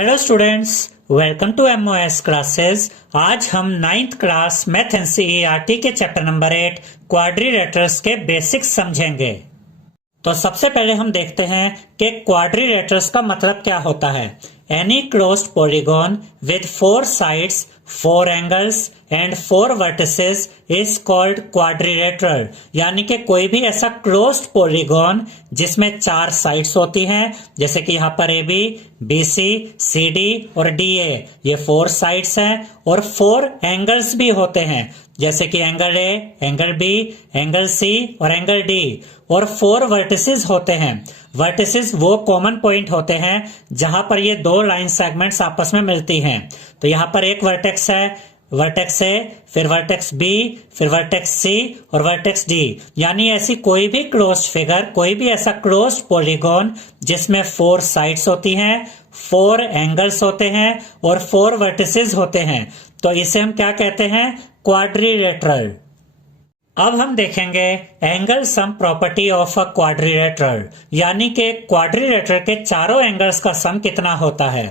Hello students, welcome to MOS classes. आज हम 9th class math NCERT के chapter number 8 quadrilaterals के basics समझेंगे। तो सबसे पहले हम देखते हैं कि क्वाड्रिलेटरल्स का मतलब क्या होता है। Any closed polygon with 4 sides, 4 angles and 4 vertices is called quadrilateral. यानी कि कोई भी ऐसा क्लोज्ड पॉलीगॉन जिसमें 4 साइड्स होती हैं, जैसे कि यहाँ पर A B, B C, C D और डी ए, ये 4 साइड्स हैं और 4 एंगल्स भी होते हैं, जैसे कि angle A, angle B, angle C और एंगल डी, और 4 वर्टिसेस होते हैं। वर्टिसेस वो कॉमन पॉइंट होते हैं जहां पर ये 2 लाइन सेगमेंट्स आपस में मिलती हैं। तो यहां पर एक वर्टेक्स है, वर्टेक्स ए, फिर वर्टेक्स बी, फिर वर्टेक्स सी और वर्टेक्स डी। यानी ऐसी कोई भी क्लोज्ड फिगर, कोई भी ऐसा क्लोज्ड पॉलीगॉन जिसमें 4 साइड्स होती हैं, 4 एंगल्स होते हैं और 4 वर्टिसेस होते हैं, तो इसे हम क्या कहते हैं? क्वाड्रिलेटरल। अब हम देखेंगे angle sum property of a quadrilateral, यानी कि क्वाड्रिलेटरल के चारों एंगल्स का सम कितना होता है।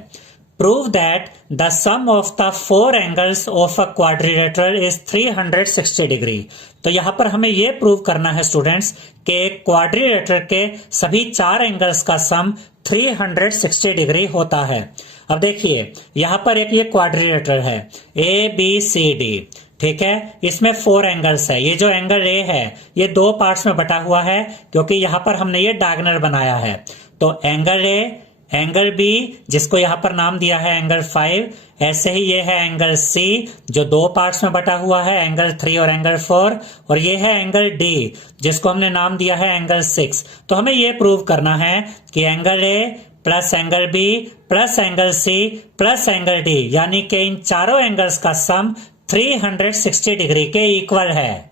Prove that the sum of the 4 angles of a quadrilateral is 360 degree. तो यहां पर हमें यह प्रूव करना है स्टूडेंट्स कि क्वाड्रिलेटरल के सभी 4 एंगल्स का सम 360 डिग्री होता है। अब देखिए यहां पर एक ये क्वाड्रिलेटरल है, ए बी सी डी, ठीक है। इसमें 4 एंगल्स है। ये जो एंगल ए है ये 2 पार्ट्स में बटा हुआ है, क्योंकि यहां पर हमने ये डायगोनल बनाया है। तो एंगल ए, एंगल बी जिसको यहां पर नाम दिया है एंगल 5, ऐसे ही ये है एंगल सी जो 2 पार्ट्स में बटा हुआ है, एंगल 3 और एंगल 4, और ये है एंगल डी जिसको हमने नाम दिया है एंगल 6। तो हमें ये प्रूव करना है कि angle A plus angle B plus angle C plus angle D, यानी कि इन चारों एंगल्स का सम 360 डिग्री के इक्वल है।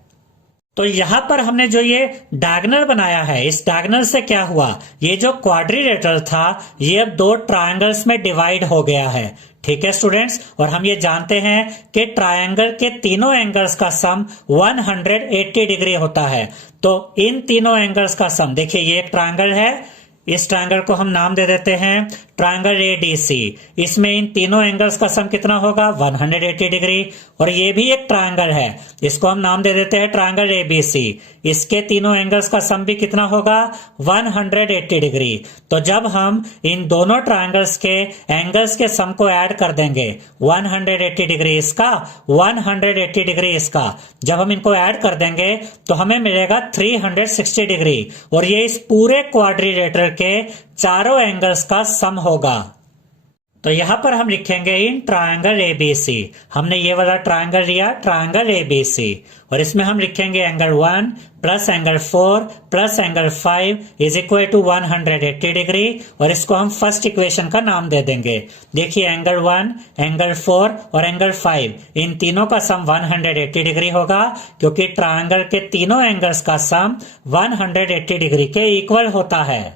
तो यहां पर हमने जो ये डायगोनल बनाया है, इस डायगोनल से क्या हुआ, ये जो क्वाड्रिलेटरल था ये अब 2 ट्रायंगल्स में डिवाइड हो गया है। ठीक है स्टूडेंट्स, और हम ये जानते हैं कि ट्रायंगल के तीनों एंगल्स का सम 180 डिग्री होता है। तो इन तीनों एंगल्स का सम, देखिए ये एक ट्रायंगल है, इस ट्रायंगल को हम नाम दे देते हैं ट्रायंगल एडीसी। इसमें इन तीनों एंगल्स का सम कितना होगा? 180 डिग्री। और ये भी एक ट्रायंगल है, इसको हम नाम दे देते हैं ट्रायंगल एबीसी। इसके तीनों एंगल्स का सम भी कितना होगा? 180 डिग्री। तो जब हम इन दोनों ट्रायंगल्स के एंगल्स के सम को ऐड कर देंगे, 180 डिग्री इसका, 180 डिग्री इसका, जब हम इनको ऐड कर देंगे तो हमें मिलेगा 360 डिग्री, और ये इस पूरे क्वाड्रिलेटरल के चारों एंगल्स का सम होगा। तो यहां पर हम लिखेंगे इन ट्रायंगल एबीसी। हमने ये वाला ट्रायंगल लिया, ट्रायंगल एबीसी, और इसमें हम लिखेंगे angle 1 plus angle 4 plus angle 5 is equal to 180 degree, और इसको हम फर्स्ट इक्वेशन का नाम दे देंगे। देखिए एंगल 1, एंगल 4 और एंगल 5, इन तीनों का सम 180 डिग्री होगा, क्योंकि ट्रायंगल के तीनों एंगल्स का सम 180 डिग्री के इक्वल होता है।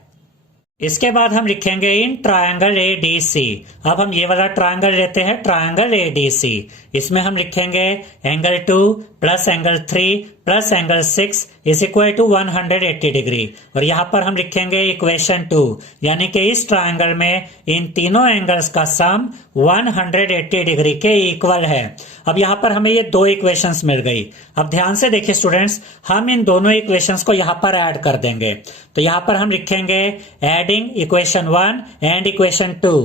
इसके बाद हम लिखेंगे इन ट्रायंगल एडीसी। अब हम ये वाला ट्रायंगल लेते हैं, ट्रायंगल एडीसी। इसमें हम लिखेंगे angle 2 plus angle 3 plus angle 6 is equal to 180 degree, और यहां पर हम लिखेंगे इक्वेशन 2, यानी कि इस ट्रायंगल में इन तीनों एंगल्स का सम 180 डिग्री के इक्वल है। अब यहां पर हमें ये 2 इक्वेशंस मिल गई। अब ध्यान से देखिए स्टूडेंट्स, हम इन दोनों इक्वेशंस को यहां पर ऐड कर देंगे। तो यहां पर हम लिखेंगे एडिंग इक्वेशन 1 एंड इक्वेशन 2।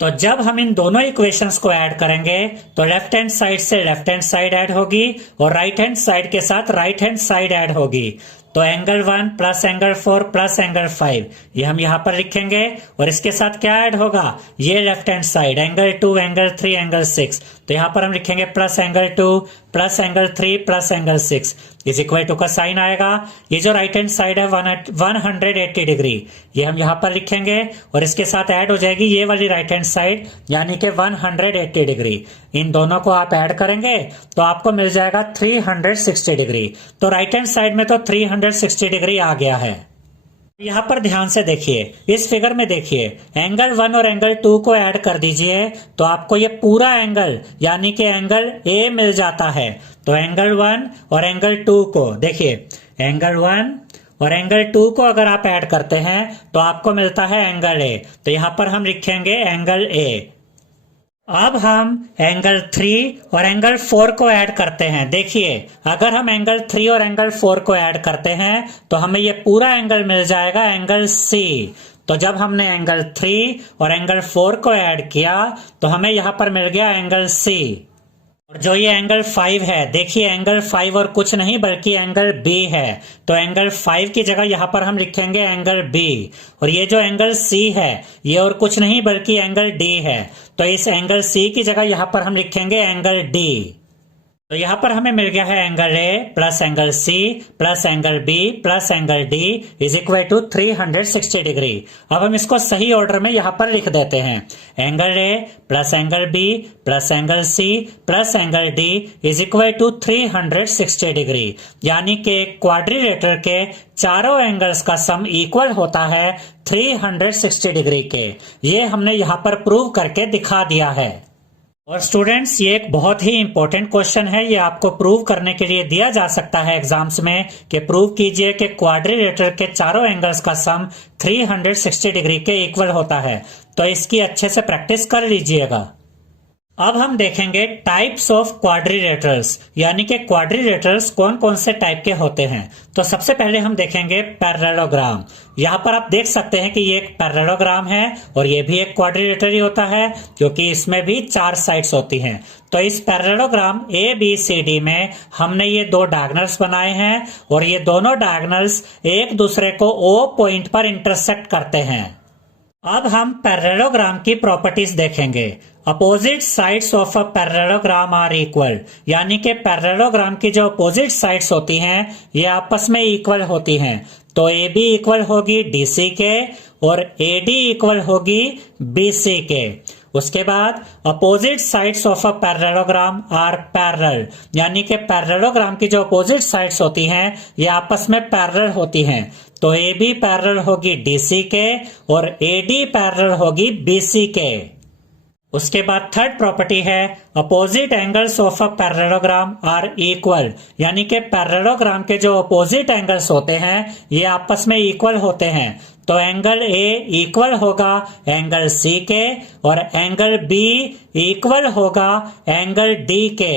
तो जब हम इन दोनों इक्वेशंस को ऐड करेंगे तो लेफ्ट हैंड साइड से लेफ्ट हैंड साइड ऐड होगी और राइट हैंड साइड के साथ राइट हैंड साइड ऐड होगी। तो angle 1 plus angle 4 plus angle 5 ये हम यहां पर लिखेंगे, और इसके साथ क्या ऐड होगा? ये left hand side angle 2, angle 3, angle 6। तो यहां पर हम लिखेंगे plus angle 2 plus angle 3 plus angle 6 is equal to का साइन आएगा। ये जो राइट हैंड साइड है 180 डिग्री, ये हम यहां पर लिखेंगे, और इसके साथ ऐड हो जाएगी ये वाली राइट हैंड साइड, यानी कि 180 डिग्री। इन दोनों को आप ऐड करेंगे तो आपको मिल जाएगा 360 डिग्री। तो राइट हैंड साइड में तो 360 डिग्री आ गया है। यहां पर ध्यान से देखिए, इस फिगर में देखिए एंगल 1 और एंगल 2 को ऐड कर दीजिए तो आपको ये पूरा एंगल यानी कि एंगल ए मिल जाता है। तो एंगल 1 और एंगल 2 को देखिए, एंगल 1 और एंगल 2 को अगर आप ऐड करते हैं तो आपको मिलता है एंगल ए। तो यहां पर हम लिखेंगे एंगल ए। अब हम एंगल 3 और एंगल 4 को ऐड करते हैं। देखिए, अगर हम एंगल 3 और एंगल 4 को ऐड करते हैं तो हमें ये पूरा एंगल मिल जाएगा एंगल सी। तो जब हमने एंगल 3 और एंगल 4 को ऐड किया तो हमें यहां पर मिल गया एंगल सी। और जो ये एंगल 5 है, देखिए एंगल 5 और कुछ नहीं बल्कि एंगल बी है। तो एंगल 5 की जगह यहां पर हम लिखेंगे एंगल बी। और ये जो एंगल सी है ये और कुछ नहीं बल्कि एंगल डी है। तो इस एंगल सी की जगह यहां पर हम लिखेंगे एंगल डी। तो यहां पर हमें मिल गया है angle A plus angle C plus angle B plus angle D is equal to 360 degree. अब हम इसको सही ऑर्डर में यहां पर लिख देते हैं। Angle A plus angle B plus angle C plus angle D is equal to 360 degree. यानी कि क्वाड्रिलेटरल के चारों एंगल्स का सम इक्वल होता है 360 डिग्री के। ये हमने यहां पर प्रूव करके दिखा दिया है। और स्टूडेंट्स, ये एक बहुत ही इंपॉर्टेंट क्वेश्चन है। ये आपको प्रूव करने के लिए दिया जा सकता है एग्जाम्स में कि प्रूव कीजिए कि क्वाड्रिलेटरल के चारों एंगल्स का सम 360 डिग्री के इक्वल होता है। तो इसकी अच्छे से प्रैक्टिस कर लीजिएगा। अब हम देखेंगे टाइप्स ऑफ क्वाड्रिलेटरल्स, यानी कि क्वाड्रिलेटरल्स कौन कौन से टाइप के होते हैं। तो सबसे पहले हम देखेंगे पैरेललोग्राम। यहाँ पर आप देख सकते हैं कि ये एक पैरेललोग्राम है और ये भी एक क्वाड्रिलेटरल ही होता है क्योंकि इसमें भी 4 साइड्स होती हैं। तो इस parallelogram A B C D में हमने ये 2 डायगोनल्स बनाए हैं और ये दोनों डायगोनल्स एक दूसरे को ओ पॉइंट पर इंटरसेक्ट करते हैं। अब हम पैरेललोग्राम की प्रॉपर्टीज देखेंगे। Opposite sides of a parallelogram are equal, यानी कि पैरेललोग्राम की जो अपोजिट साइड्स होती हैं ये आपस में इक्वल होती हैं। तो ए बी इक्वल होगी डी सी के और ए डी इक्वल होगी बी सी के। उसके बाद opposite sides of a parallelogram are parallel, यानी कि पैरेललोग्राम की जो अपोजिट साइड्स होती हैं ये आपस में पैरेलल होती हैं। तो ए बी पैरेलल होगी डी सी के और ए डी पैरेलल होगी बी सी के। उसके बाद थर्ड प्रॉपर्टी है opposite angles of a parallelogram are equal, यानी कि पैरेललोग्राम के जो अपोजिट एंगल्स होते हैं ये आपस में इक्वल होते हैं। तो एंगल ए इक्वल होगा एंगल सी के और एंगल बी इक्वल होगा एंगल डी के।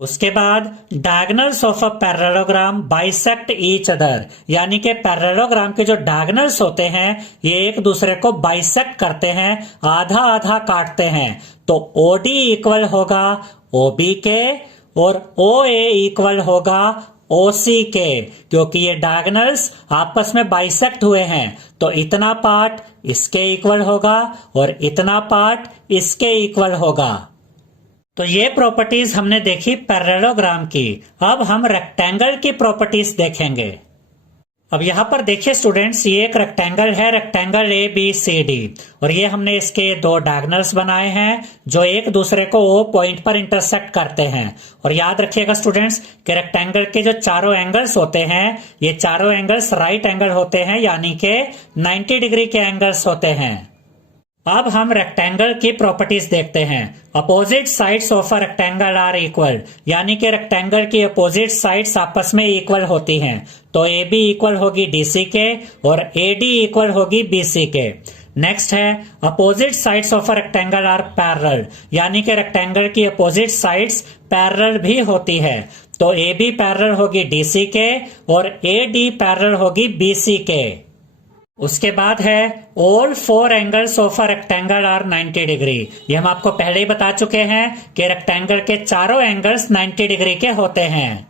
उसके बाद diagonals of a parallelogram bisect each other, यानी कि पैरेललोग्राम के जो डायगोनल्स होते हैं ये एक दूसरे को बाइसेक्ट करते हैं, आधा आधा काटते हैं। तो ओ डी इक्वल होगा ओ बी के और ओ ए इक्वल होगा ओ सी के, क्योंकि ये डायगोनल्स आपस में बाइसेक्ट हुए हैं। तो इतना पार्ट इसके इक्वल होगा और इतना पार्ट इसके इक्वल होगा। तो ये प्रॉपर्टीज हमने देखी पैरेललोग्राम की। अब हम रेक्टेंगल की प्रॉपर्टीज देखेंगे। अब यहाँ पर देखिए स्टूडेंट्स, ये एक रेक्टेंगल है, rectangle A B C D, और ये हमने इसके 2 डायगोनल्स बनाए हैं जो एक दूसरे को ओ पॉइंट पर इंटरसेक्ट करते हैं। और याद रखिएगा स्टूडेंट्स कि रेक्टेंगल के जो चारों एंगल्स होते हैं ये चारों एंगल्स राइट एंगल होते हैं, यानी कि 90 डिग्री के एंगल्स होते हैं। अब हम रेक्टेंगल की प्रॉपर्टीज देखते हैं। Opposite sides of a rectangle are equal, यानी कि रेक्टेंगल की अपोजिट साइड्स आपस में इक्वल होती हैं। तो ए बी इक्वल होगी डी सी के और ए डी इक्वल होगी बी सी के। नेक्स्ट है opposite sides of a rectangle are parallel, यानी कि रेक्टेंगल की अपोजिट साइड्स पैरेलल भी होती है। तो ए बी पैरेलल होगी डी सी के और ए डी पैरेलल होगी बी सी के। उसके बाद है all 4 angles of a rectangle are 90 degree. ये हम आपको पहले ही बता चुके हैं कि रेक्टेंगल के चारों एंगल्स 90 डिग्री के होते हैं।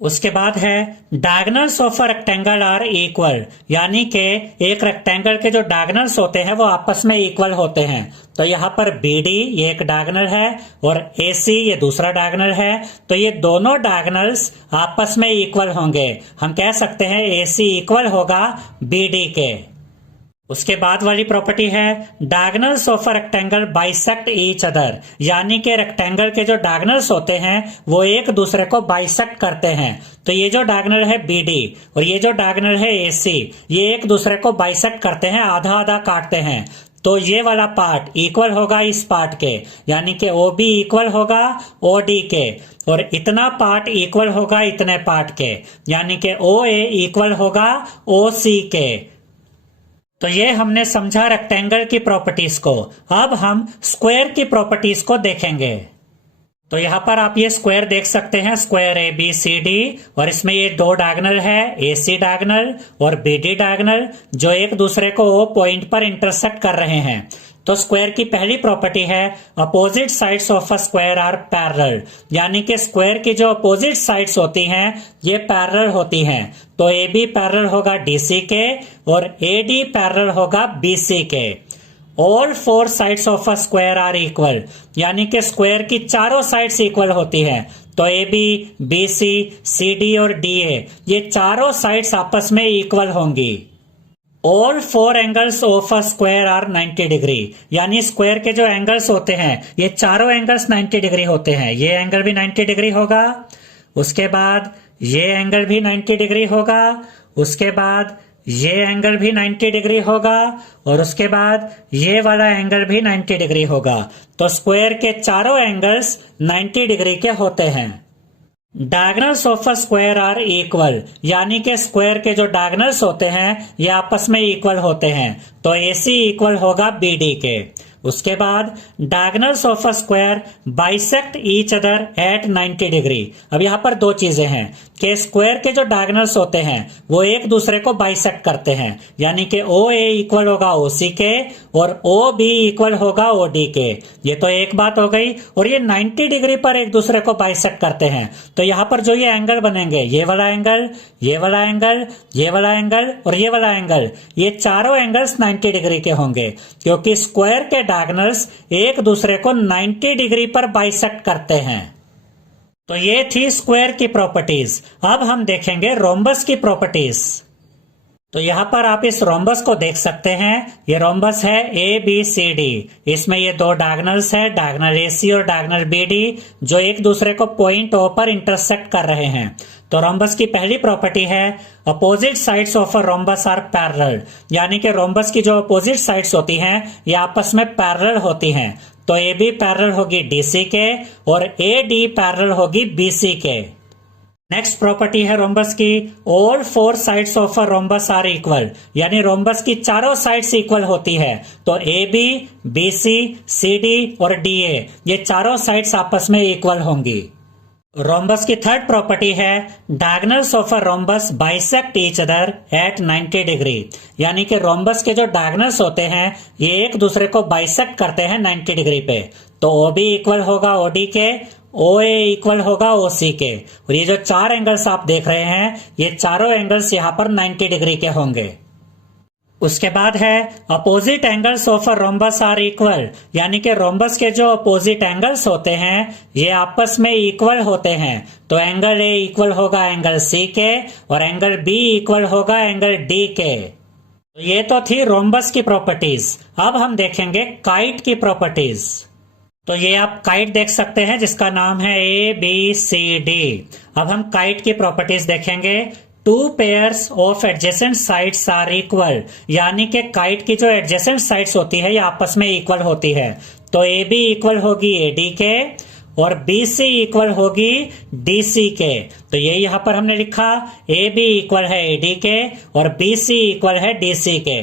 उसके बाद है diagonals of a rectangle are equal, यानी कि एक रेक्टेंगल के जो डायगोनल्स होते हैं वो आपस में इक्वल होते हैं। तो यहाँ पर बी डी ये एक डायगोनल है और ए सी ये दूसरा डायगोनल है। तो ये दोनों डायगोनल्स आपस में इक्वल होंगे। हम कह सकते हैं ए सी इक्वल होगा बी डी के। उसके बाद वाली प्रॉपर्टी है diagonals of a rectangle bisect each other, यानी कि रेक्टेंगल के जो डायगोनल्स होते हैं वो एक दूसरे को बाइसेक्ट करते हैं। तो ये जो डायगोनल है बी डी और ये जो डायगोनल है ए सी ये एक दूसरे को बाइसेक्ट करते हैं, आधा आधा काटते हैं। तो ये वाला पार्ट इक्वल होगा इस पार्ट के, यानी कि ओ बी इक्वल होगा ओ डी के, और इतना पार्ट इक्वल होगा इतने पार्ट के, यानी कि ओ ए इक्वल होगा ओ सी के। तो ये हमने समझा रेक्टेंगल की प्रॉपर्टीज को। अब हम स्क्वायर की प्रॉपर्टीज को देखेंगे। तो यहाँ पर आप ये स्क्वायर देख सकते हैं, square A B C D, और इसमें ये दो डायगोनल है, ए सी डायगोनल और बी डी डायगोनल, जो एक दूसरे को ओ पॉइंट पर इंटरसेक्ट कर रहे हैं। तो स्क्वायर की पहली प्रॉपर्टी है opposite sides of a square are parallel, यानी कि स्क्वायर की जो अपोजिट साइड्स होती हैं ये पैरेलल होती हैं। तो ए बी पैरेलल होगा डी सी के और ए डी पैरेलल होगा बी सी के। All four sides of a square are equal, यानी कि स्क्वायर की चारों साइड्स इक्वल होती हैं। तो A B, B C, C D और डी ए, ये चारों साइड्स आपस में इक्वल होंगी। All four angles of a square are 90 degree, यानी स्क्वायर के जो एंगल्स होते हैं ये चारों एंगल्स 90 डिग्री होते हैं। ये एंगल भी 90 डिग्री होगा, उसके बाद ये एंगल भी 90 डिग्री होगा, उसके बाद ये एंगल भी 90 डिग्री होगा, और उसके बाद ये वाला एंगल भी 90 डिग्री होगा। तो स्क्वायर के चारों एंगल्स 90 डिग्री के होते हैं। Diagonals of a square are equal, यानी कि स्क्वायर के जो डायगोनल्स होते हैं ये आपस में इक्वल होते हैं। तो AC इक्वल होगा BD के। उसके बाद diagonals of a square bisect each other at 90 degree. अब यहाँ पर दो चीजें हैं कि स्क्वायर के जो डायगोनल्स होते हैं वो एक दूसरे को बाइसेक्ट करते हैं, यानी कि OA इक्वल होगा OC के और OB इक्वल होगा OD के। ये तो एक बात हो गई, और ये 90 डिग्री पर एक दूसरे को बाइसेक्ट करते हैं। तो यहाँ पर जो ये एंगल बनेंगे, ये वाला एंगल, ये वाला एंगल, ये वाला एंगल और ये वाला एंगल, ये चारों एंगल्स 90 डिग्री के होंगे, क्योंकि स्क्वायर के डायगोनल्स एक दूसरे को 90 डिग्री पर बाइसेक्ट करते हैं। तो ये थी स्क्वायर की प्रॉपर्टीज। अब हम देखेंगे रोम्बस की प्रॉपर्टीज। तो यहाँ पर आप इस रोम्बस को देख सकते हैं। ये रोम्बस है ABCD, इसमें ये दो डायगोनल्स है, डायगोनल AC और डायगोनल BD, जो एक दूसरे को पॉइंट O पर इंटरसेक्ट कर रहे हैं। तो रोम्बस की पहली प्रॉपर्टी है opposite sides of a rhombus are parallel, यानी कि रोम्बस की जो अपोजिट साइड्स होती हैं ये आपस में पैरेलल होती हैं। तो AB पैरेलल होगी DC के और AD पैरेलल होगी BC के। नेक्स्ट प्रॉपर्टी है रोम्बस की all four sides of a rhombus are equal, यानी रोम्बस की चारों साइड्स इक्वल होती है। तो AB, BC, CD और DA, ये चारों साइड्स आपस में इक्वल होंगी। रोम्बस की थर्ड प्रॉपर्टी है diagonals of a rhombus bisect each other at 90 degree, यानी कि रोम्बस के जो डायगोनल्स होते हैं ये एक दूसरे को बाइसेक्ट करते हैं 90 डिग्री पे। तो OB इक्वल होगा OD के, OA इक्वल होगा OC के, और ये जो चार एंगल्स आप देख रहे हैं ये चारों एंगल्स यहाँ पर 90 डिग्री के होंगे। उसके बाद है opposite angles of a rhombus are equal, यानी कि रोम्बस के जो अपोजिट एंगल्स होते हैं ये आपस में इक्वल होते हैं। तो एंगल A इक्वल होगा एंगल C के और एंगल B इक्वल होगा एंगल D के। तो ये तो थी रोम्बस की प्रॉपर्टीज। अब हम देखेंगे काइट की प्रॉपर्टीज। तो ये आप काइट देख सकते हैं जिसका नाम है ABCD। अब हम काइट की प्रॉपर्टीज देखेंगे। Two pairs of adjacent sides are equal, यानी कि काइट की जो एडजेसेंट साइड्स होती है ये आपस में इक्वल होती है। तो AB इक्वल होगी AD के और BC इक्वल होगी DC के। तो ये यहाँ पर हमने लिखा AB इक्वल है AD के और BC इक्वल है DC के।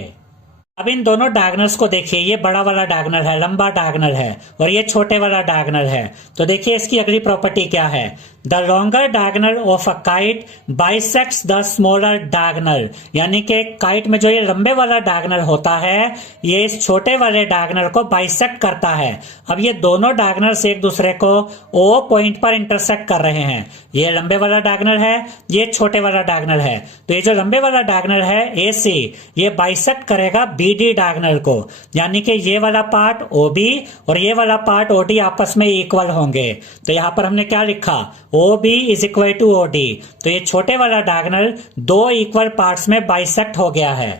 अब इन दोनों डायगोनल्स को देखिए, ये बड़ा वाला डायगोनल है, लंबा डायगोनल है, और ये छोटे वाला डायगोनल है। तो देखिए इसकी अगली प्रॉपर्टी क्या है। The longer diagonal of a kite bisects the smaller diagonal, यानी कि काइट में जो ये लंबे वाला डायगोनल होता है ये इस छोटे वाले डायगोनल को बाइसेक्ट करता है। अब ये दोनों डायगोनल्स एक दूसरे को O पॉइंट पर इंटरसेक्ट कर रहे हैं। ये लंबे वाला डायगोनल है, ये छोटे वाला डायगोनल है। तो ये जो लंबे वाला डायगोनल है AC, ये बाइसेक्ट करेगा BD डायगोनल को, यानी कि ये वाला पार्ट OB और ये वाला पार्ट OD आपस में इक्वल होंगे। तो यहाँ पर हमने क्या लिखा, OB is equal to OD। तो ये छोटे वाला डायगोनल दो इक्वल पार्ट्स में बाइसेक्ट हो गया है।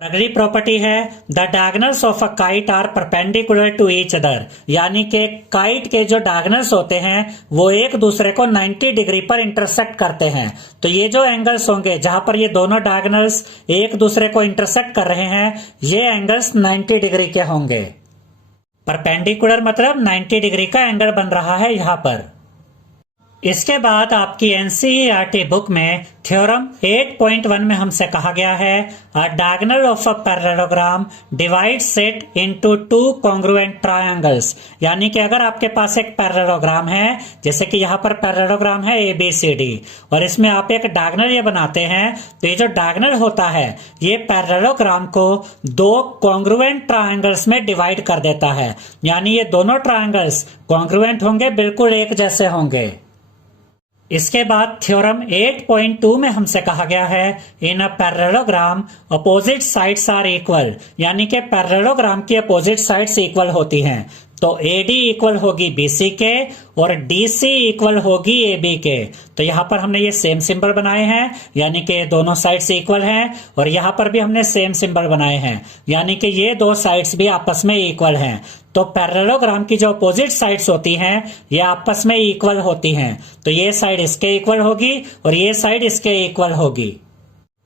अगली प्रॉपर्टी है the diagonals of a kite are perpendicular to each other, यानी कि काइट के जो डायगोनल्स होते हैं वो एक दूसरे को 90 डिग्री पर इंटरसेक्ट करते हैं। तो ये जो एंगल्स होंगे जहां पर ये दोनों डायगोनल्स एक दूसरे को इंटरसेक्ट कर रहे हैं, ये एंगल्स 90 डिग्री के होंगे। परपेंडिकुलर मतलब 90 डिग्री का एंगल बन रहा है यहां पर। इसके बाद आपकी एनसीईआरटी बुक में थ्योरम 8.1 में हमसे कहा गया है अ diagonal of a parallelogram divides it into two congruent triangles, यानी कि अगर आपके पास एक पैरेललोग्राम है, जैसे कि यहाँ पर पैरेललोग्राम है ABCD और इसमें आप एक डायगोनल ये बनाते हैं, तो ये जो डायगोनल होता है ये पैरेललोग्राम को दो कॉन्ग्रुएंट ट्रायंगल्स में डिवाइड कर देता है, यानी ये दोनों ट्रायंगल्स कॉन्ग्रुएंट होंगे, बिल्कुल एक जैसे होंगे। इसके बाद थ्योरम 8.2 में हमसे कहा गया है in a parallelogram opposite sides are equal, यानी कि पैरेललोग्राम की अपोजिट साइड्स इक्वल होती हैं। तो AD इक्वल होगी BC के और DC इक्वल होगी AB के। तो यहाँ पर हमने ये सेम सिंबल बनाए हैं, यानी कि दोनों साइड्स इक्वल हैं, और यहाँ पर भी हमने सेम सिंबल बनाए हैं, यानी कि ये दो साइड्स भी आपस में इक्वल हैं। तो पैरेललोग्राम की जो अपोजिट साइड्स होती हैं ये आपस में इक्वल होती हैं। तो ये साइड इसके इक्वल होगी और ये साइड इसके इक्वल होगी।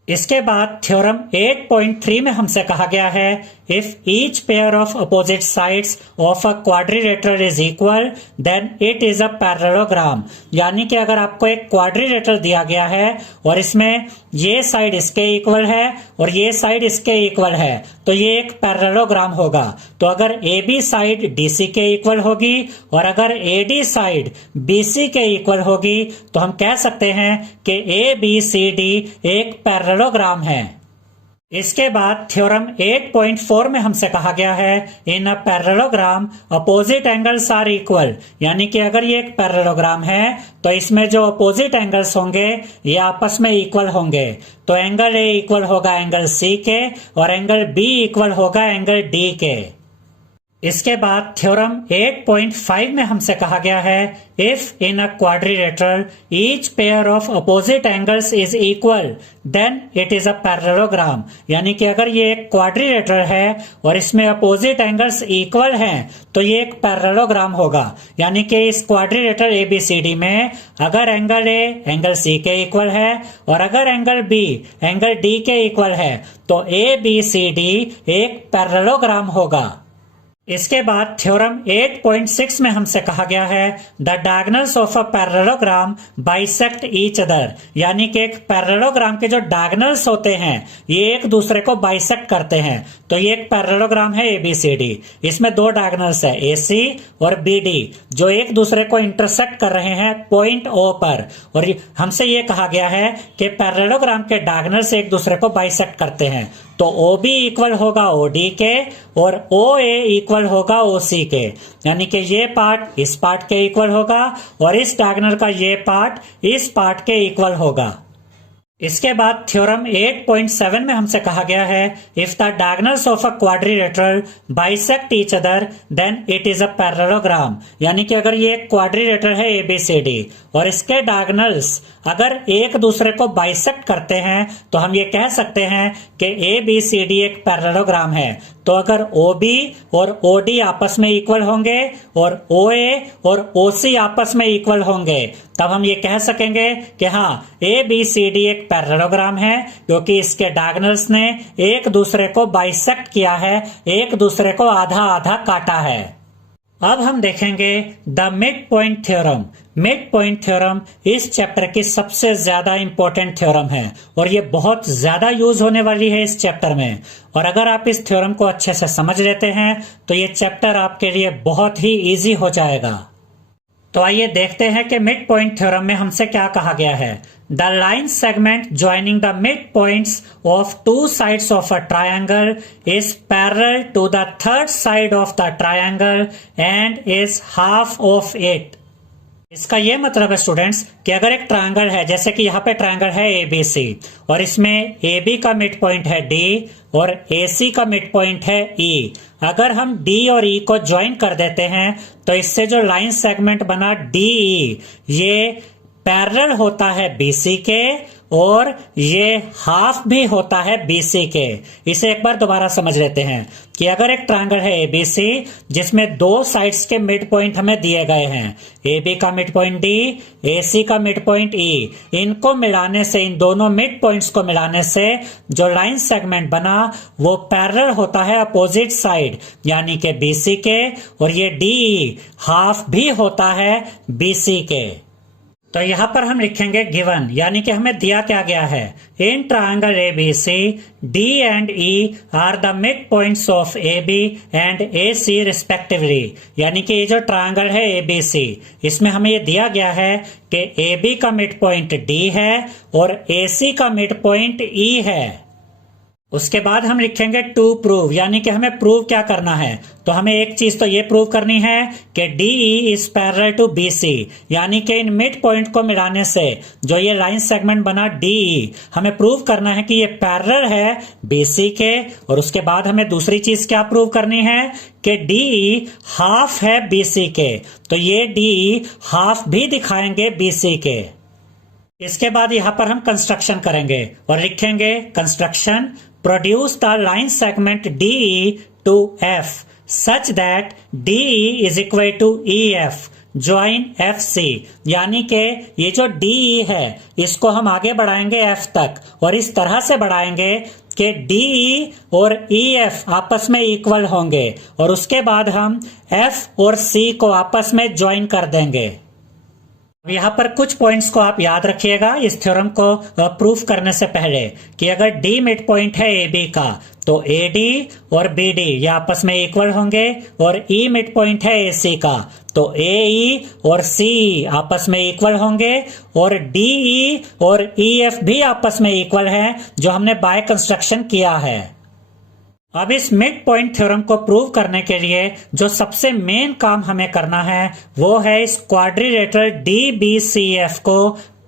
इसके बाद थ्योरम 8.3 में हमसे कहा गया है if each pair of opposite sides of a quadrilateral is equal then it is a parallelogram, यानी कि अगर आपको एक क्वाड्रिलेटरल दिया गया है और इसमें ये साइड इसके इक्वल है और ये साइड इसके इक्वल है, तो ये एक पैरेललोग्राम होगा। तो अगर AB साइड DC के इक्वल होगी और अगर AD साइड BC के इक्वल होगी, तो हम कह सकते हैं कि ABCD एक पैरेललोग्राम है। इसके बाद थ्योरम 8.4 में हमसे कहा गया है in a parallelogram opposite angles are equal, यानी कि अगर ये एक पैरेललोग्राम है तो इसमें जो अपोजिट एंगल्स होंगे ये आपस में इक्वल होंगे। तो एंगल A इक्वल होगा एंगल C के और एंगल B इक्वल होगा एंगल D के। इसके बाद थ्योरम 8.5 में हमसे कहा गया है if in a quadrilateral each pair of opposite angles is equal then it is a parallelogram, यानी कि अगर ये एक क्वाड्रिलेटरल है और इसमें अपोजिट एंगल्स इक्वल हैं तो ये एक पैरेललोग्राम होगा। यानी कि इस क्वाड्रिलेटरल ABCD में अगर एंगल A एंगल C के इक्वल है और अगर एंगल B एंगल D के इक्वल है तो ABCD एक पैरेललोग्राम होगा। इसके बाद थ्योरम 8.6 में हमसे कहा गया है the diagonals of a parallelogram bisect each other, यानी कि एक पैरेललोग्राम के जो डायगोनल्स होते हैं ये एक दूसरे को बाइसेक्ट करते हैं। तो ये एक पैरेललोग्राम है ABCD, इसमें दो डायगोनल्स है AC और BD जो एक दूसरे को इंटरसेक्ट कर रहे हैं पॉइंट O पर, और हमसे ये कहा गया है कि पैरेललोग्राम के डायगोनल्स एक दूसरे को बाइसेक्ट करते हैं। तो OB इक्वल होगा OD के और OA इक्वल होगा OC के, यानी कि ये पार्ट इस पार्ट के इक्वल होगा और इस डायगोनल का ये पार्ट इस पार्ट के इक्वल होगा। इसके बाद थ्योरम 8.7 में हमसे कहा गया है if the diagonals of a quadrilateral bisect each other than it is a parallelogram, यानी कि अगर ये क्वाड्रिलेटरल है ABCD और इसके डायगोनल्स अगर एक दूसरे को बाइसेक्ट करते हैं तो हम ये कह सकते हैं कि ABCD एक पैरेललोग्राम है। तो अगर OB और OD आपस में इक्वल होंगे और OA और OC आपस में इक्वल होंगे, तब हम ये कह सकेंगे कि हाँ ABCD एक पैरेललोग्राम है, क्योंकि इसके डायगोनल्स ने एक दूसरे को बाइसेक्ट किया है, एक दूसरे को आधा आधा काटा है। अब हम देखेंगे the mid point theorem. Mid point theorem इस चैप्टर की सबसे ज्यादा इंपॉर्टेंट थ्योरम है और ये बहुत ज्यादा यूज होने वाली है इस चैप्टर में। और अगर आप इस थ्योरम को अच्छे से समझ लेते हैं तो ये चैप्टर आपके लिए बहुत ही इजी हो जाएगा। तो आइए देखते हैं कि मिड पॉइंट थ्योरम में हमसे क्या कहा गया है। The line segment joining the midpoints of two sides of a triangle is parallel to the third side of the triangle and is half of it. इसका ये मतलब है स्टूडेंट्स कि अगर एक ट्रायंगल है, जैसे कि यहाँ पे ट्रायंगल है ABC और इसमें AB का मिड पॉइंट है D और AC का मिड पॉइंट है E, अगर हम D और E को ज्वाइन कर देते हैं तो इससे जो लाइन सेगमेंट बना DE ये पैरेलल होता है बीसी के और ये हाफ भी होता है बीसी के। इसे एक बार दोबारा समझ लेते हैं कि अगर एक ट्रायंगल है एबीसी जिसमें दो साइड्स के मिड पॉइंट हमें दिए गए हैं, एबी का मिड पॉइंट डी, एसी का मिड पॉइंट ई, इनको मिलाने से, इन दोनों मिड पॉइंट्स को मिलाने से जो लाइन सेगमेंट बना वो पैरेलल होता है अपोजिट साइड यानी कि बीसी के, और ये डी हाफ भी होता है बीसी के। तो यहां पर हम लिखेंगे गिवन, यानी कि हमें दिया क्या गया है, in triangle ABC D and E are the mid points of AB and AC respectively. यानी कि ये जो ट्रायंगल है एबीसी, इसमें हमें ये दिया गया है कि एबी का मिड पॉइंट डी है और एसी का मिड पॉइंट ई है। उसके बाद हम लिखेंगे टू प्रूव, यानी कि हमें प्रूव क्या करना है। तो हमें एक चीज तो ये प्रूव करनी है कि DE is parallel to BC, यानी कि इन मिड पॉइंट को मिलाने से जो ये लाइन सेगमेंट बना DE, हमें प्रूव करना है कि ये पैरेलल है BC के। और उसके बाद हमें दूसरी चीज क्या प्रूव करनी है कि DE हाफ है BC के, तो ये DE हाफ भी दिखाएंगे BC के। इसके बाद यहां पर हम कंस्ट्रक्शन करेंगे और लिखेंगे construction produce the line segment DE to F such that DE is equal to EF join FC, यानी कि ये जो DE है इसको हम आगे बढ़ाएंगे F तक और इस तरह से बढ़ाएंगे कि DE और EF आपस में इक्वल होंगे और उसके बाद हम F और C को आपस में ज्वाइन कर देंगे। यहाँ पर कुछ पॉइंट्स को आप याद रखिएगा इस थ्योरम को प्रूफ करने से पहले कि अगर D मिड पॉइंट है AB का तो AD और BD ये आपस में इक्वल होंगे, और E मिड पॉइंट है AC का तो AE और CE आपस में इक्वल होंगे, और DE और EF भी आपस में इक्वल है जो हमने बाय कंस्ट्रक्शन किया है। अब इस मिड पॉइंट थ्योरम को प्रूव करने के लिए जो सबसे मेन काम हमें करना है वो है इस क्वाड्रिलेटरल DBCF को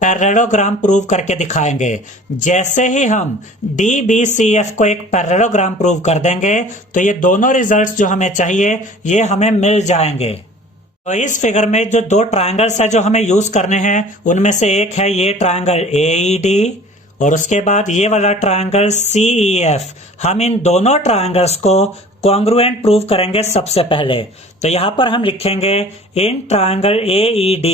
पैरेललोग्राम प्रूव करके दिखाएंगे। जैसे ही हम DBCF को एक पैरेललोग्राम प्रूव कर देंगे तो ये दोनों रिजल्ट्स जो हमें चाहिए ये हमें मिल जाएंगे। तो इस फिगर में जो दो ट्रायंगल्स है जो हमें यूज करने हैं उनमें से एक है ये ट्रायंगल AED और उसके बाद ये वाला ट्रायंगल CEF। हम इन दोनों ट्रायंगल्स को कॉन्ग्रुएंट प्रूव करेंगे सबसे पहले। तो यहां पर हम लिखेंगे in triangle AED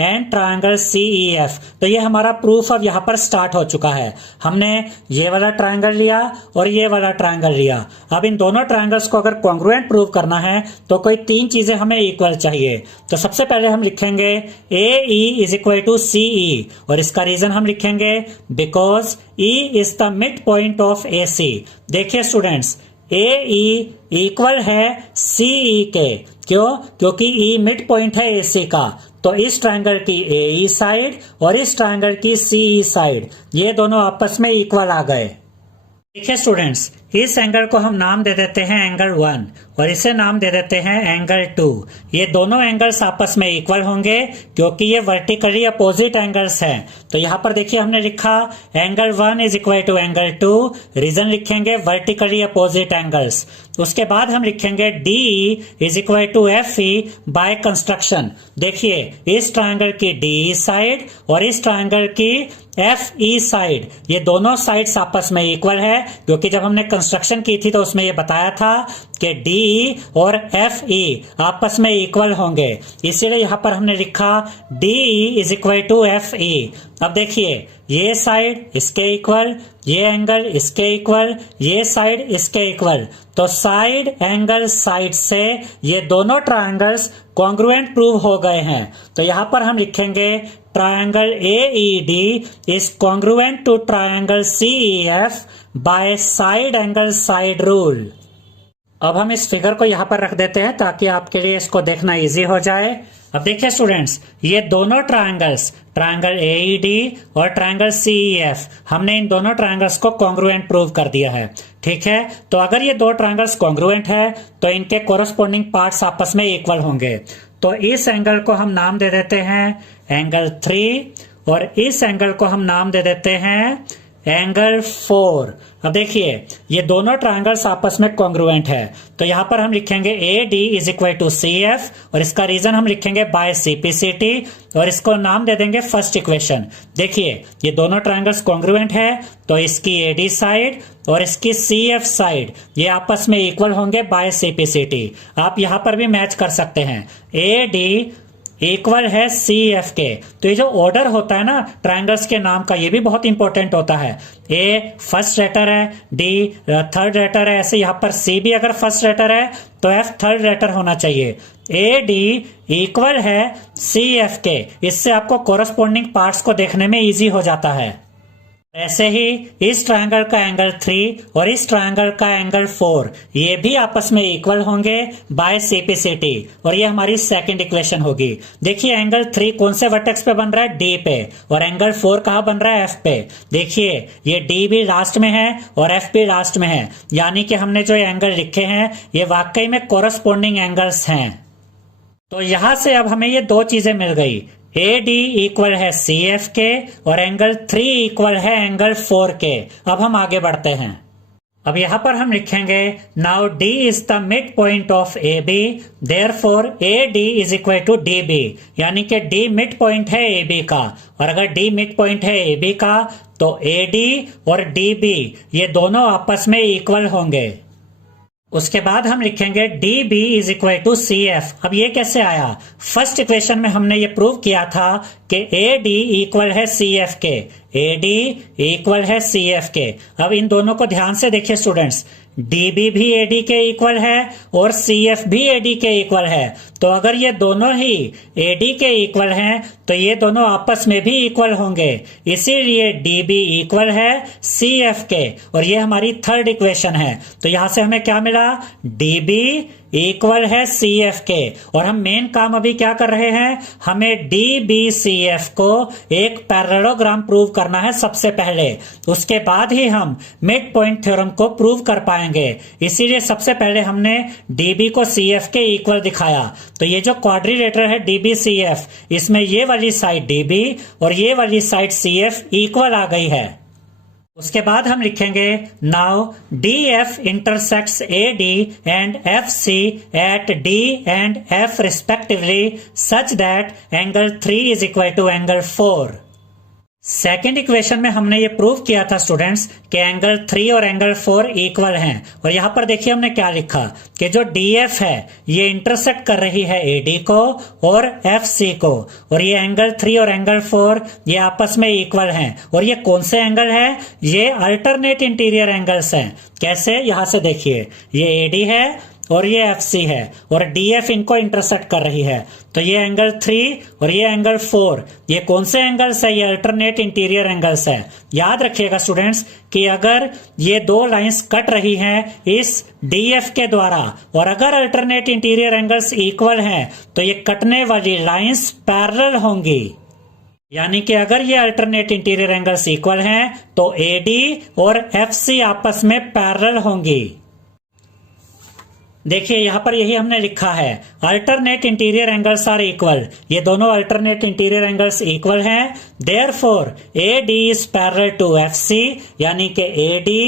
and triangle CEF। तो ये हमारा प्रूफ अब यहां पर स्टार्ट हो चुका है। हमने ये वाला ट्रायंगल लिया और ये वाला ट्रायंगल लिया। अब इन दोनों ट्रायंगल्स को अगर कॉन्ग्रुएंट प्रूव करना है तो कोई तीन चीजें हमें इक्वल चाहिए। तो सबसे पहले हम लिखेंगे AE is equal to CE और इसका रीजन हम लिखेंगे because E is the mid point of AC। देखिए स्टूडेंट्स, AE इक्वल है CE के, क्यों? क्योंकि E मिड पॉइंट है AC का। तो इस ट्रायंगल की AE साइड और इस ट्रायंगल की CE साइड ये दोनों आपस में इक्वल आ गए। देखिए स्टूडेंट्स, इस एंगल को हम नाम दे देते हैं एंगल 1 और इसे नाम दे देते हैं एंगल 2। ये दोनों एंगल्स आपस में इक्वल होंगे क्योंकि ये वर्टिकली अपोजिट एंगल्स हैं। तो यहाँ पर देखिए हमने लिखा angle 1 is equal to angle 2, reason लिखेंगे वर्टिकली अपोजिट एंगल्स। उसके बाद हम लिखेंगे DE is equal to FE by construction. देखिए इस ट्रायंगल की DE साइड और इस ट्रायंगल की FE साइड ये दोनों साइड्स आपस में इक्वल है क्योंकि जब हमने कंस्ट्रक्शन की थी तो उसमें ये बताया था कि DE और FE आपस में इक्वल होंगे, इसीलिए यहां पर हमने लिखा DE is equal to FE। अब देखिए ये साइड इसके इक्वल, ये एंगल इसके इक्वल, ये साइड इसके इक्वल। तो साइड एंगल साइड से ये दोनों ट्रायंगल्स कॉन्ग्रुएंट प्रूव हो गए हैं। तो यहां पर हम लिखेंगे triangle AED is congruent to triangle CEF by side angle side rule. अब हम इस फिगर को यहां पर रख देते हैं ताकि आपके लिए इसको देखना इजी हो जाए। अब देखिए स्टूडेंट्स, ये दोनों ट्रायंगल्स, ट्रायंगल AED और ट्रायंगल CEF, हमने इन दोनों ट्रायंगल्स को कॉन्ग्रुएंट प्रूव कर दिया है। ठीक है, तो अगर ये दो ट्रायंगल्स कॉन्ग्रुएंट है तो इनके कोरस्पोंडिंग पार्ट्स आपस में इक्वल होंगे। तो इस एंगल को हम नाम दे देते हैं एंगल 3 और इस एंगल को हम नाम दे देते हैं एंगल 4। अब देखिए ये दोनों ट्रायंगल्स आपस में कॉन्ग्रुएंट है, तो यहां पर हम लिखेंगे AD is equal to CF, और इसका रीजन हम लिखेंगे बाय CPCT, और इसको नाम दे देंगे फर्स्ट इक्वेशन। देखिए ये दोनों ट्रायंगल्स कॉन्ग्रुएंट है, तो इसकी AD साइड और इसकी CF साइड ये आपस में इक्वल होंगे बाय CPCT। आप यहां पर भी मैच कर सकते हैं, AD इक्वल है CF के। तो ये जो ऑर्डर होता है ना ट्रायंगल्स के नाम का, ये भी बहुत इंपॉर्टेंट होता है। A फर्स्ट लेटर है, D थर्ड लेटर है, ऐसे यहाँ पर C भी अगर फर्स्ट लेटर है तो F थर्ड लेटर होना चाहिए। AD इक्वल है CF के, इससे आपको कोरस्पोंडिंग पार्ट्स को देखने में इजी हो जाता है। ऐसे ही इस ट्रायंगल का एंगल 3 और इस ट्रायंगल का एंगल 4 ये भी आपस में इक्वल होंगे बाय CPCT, और ये हमारी सेकंड इक्वेशन होगी। देखिए एंगल 3 कौन से वर्टेक्स पे बन रहा है, D पे, और एंगल 4 कहाँ बन रहा है, F पे। देखिए ये D भी लास्ट में है और F भी लास्ट में है, यानी कि हमने जो एंगल लिखे हैं ये वाकई में कोरस्पोंडिंग एंगल्स हैं। तो यहां से अब हमें ये दो चीजें मिल गई, AD इक्वल है CF के और एंगल 3 इक्वल है एंगल 4 के। अब हम आगे बढ़ते हैं। अब यहां पर हम लिखेंगे now D is the mid point of AB, therefore AD is equal to DB, यानी कि D मिड पॉइंट है AB का, और अगर D मिड पॉइंट है AB का तो AD और DB ये दोनों आपस में इक्वल होंगे। उसके बाद हम लिखेंगे DB is equal to CF। अब ये कैसे आया, फर्स्ट इक्वेशन में हमने ये प्रूव किया था कि AD इक्वल है CF के, AD इक्वल है CF के। अब इन दोनों को ध्यान से देखिए स्टूडेंट्स, DB भी AD के इक्वल है और CF भी AD के इक्वल है, तो अगर ये दोनों ही AD के इक्वल हैं तो ये दोनों आपस में भी इक्वल होंगे, इसीलिए DB इक्वल है CF के, और ये हमारी थर्ड इक्वेशन है। तो यहां से हमें क्या मिला, DB इक्वल है CF के, और हम मेन काम अभी क्या कर रहे हैं, हमें DBCF को एक पैरेललोग्राम प्रूव करना है सबसे पहले, उसके बाद ही हम मिड पॉइंट थ्योरम को प्रूव कर पाएंगे। इसीलिए सबसे पहले हमने DB को CF के इक्वल दिखाया। तो ये जो क्वाड्रिलेटरल है DBCF, इसमें ये वाली साइड DB और ये वाली साइड CF इक्वल आ गई है। उसके बाद हम लिखेंगे now DF intersects AD and FC at D and F respectively such that angle 3 is equal to angle 4। Second equation में हमने ये प्रूव किया था स्टूडेंट्स कि एंगल 3 और एंगल 4 इक्वल हैं, और यहां पर देखिए हमने क्या लिखा कि जो DF है ये इंटरसेक्ट कर रही है AD को और FC को, और ये एंगल 3 और एंगल 4 ये आपस में इक्वल हैं। और ये कौन से एंगल है, ये अल्टरनेट इंटीरियर एंगल्स हैं। कैसे, यहां से देखिए ये AD है और ये FC है और DF इनको इंटरसेक्ट कर रही है, तो ये एंगल 3 और ये एंगल 4 ये कौन से एंगल्स है, ये अल्टरनेट इंटीरियर एंगल्स है। याद रखिएगा स्टूडेंट्स कि अगर ये दो लाइंस कट रही हैं इस DF के द्वारा, और अगर अल्टरनेट इंटीरियर एंगल्स इक्वल हैं तो ये कटने वाली लाइंस पैरेलल होंगी, यानी कि अगर ये अल्टरनेट इंटीरियर एंगल्स इक्वल हैं तो AD और FC आपस में पैरेलल होंगी। देखिए यहां पर यही हमने लिखा है, alternate interior angles are equal, ये दोनों अल्टरनेट इंटीरियर एंगल्स इक्वल हैं, therefore AD is parallel to FC, यानी कि AD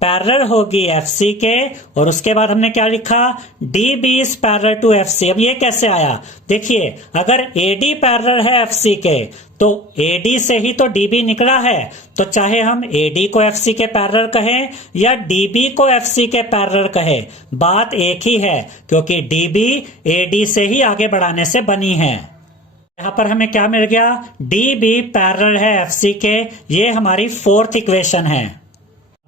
पैरेलल होगी FC के। और उसके बाद हमने क्या लिखा, DB is parallel to FC। अब ये कैसे आया, देखिए अगर AD पैरेलल है FC के तो AD से ही तो DB निकला है, तो चाहे हम AD को FC के पैरेलल कहें या DB को FC के पैरेलल कहें, बात एक ही है, क्योंकि DB AD से ही आगे बढ़ाने से बनी है। यहां पर हमें क्या मिल गया, DB पैरेलल है FC के, ये हमारी फोर्थ इक्वेशन है।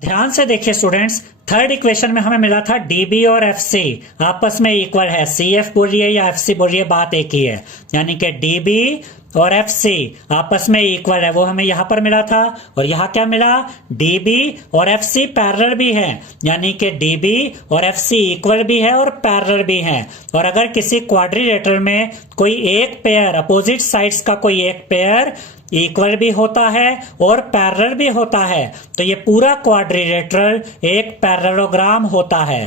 ध्यान से देखिए स्टूडेंट्स, थर्ड इक्वेशन में हमें मिला था DB और FC आपस में इक्वल है, CF बोलिए या FC बोलिए बात एक ही है, यानी कि DB और FC आपस में इक्वल है, वो हमें यहां पर मिला था। और यहां क्या मिला, DB और FC पैरेलल भी है, यानी कि DB और FC इक्वल भी है और पैरेलल भी है। और अगर किसी क्वाड्रिलेटरल में कोई एक पेयर, अपोजिट साइड्स का कोई एक पेयर इक्वल भी होता है और पैरेलल भी होता है, तो ये पूरा क्वाड्रिलेटरल एक पैरेललोग्राम होता है।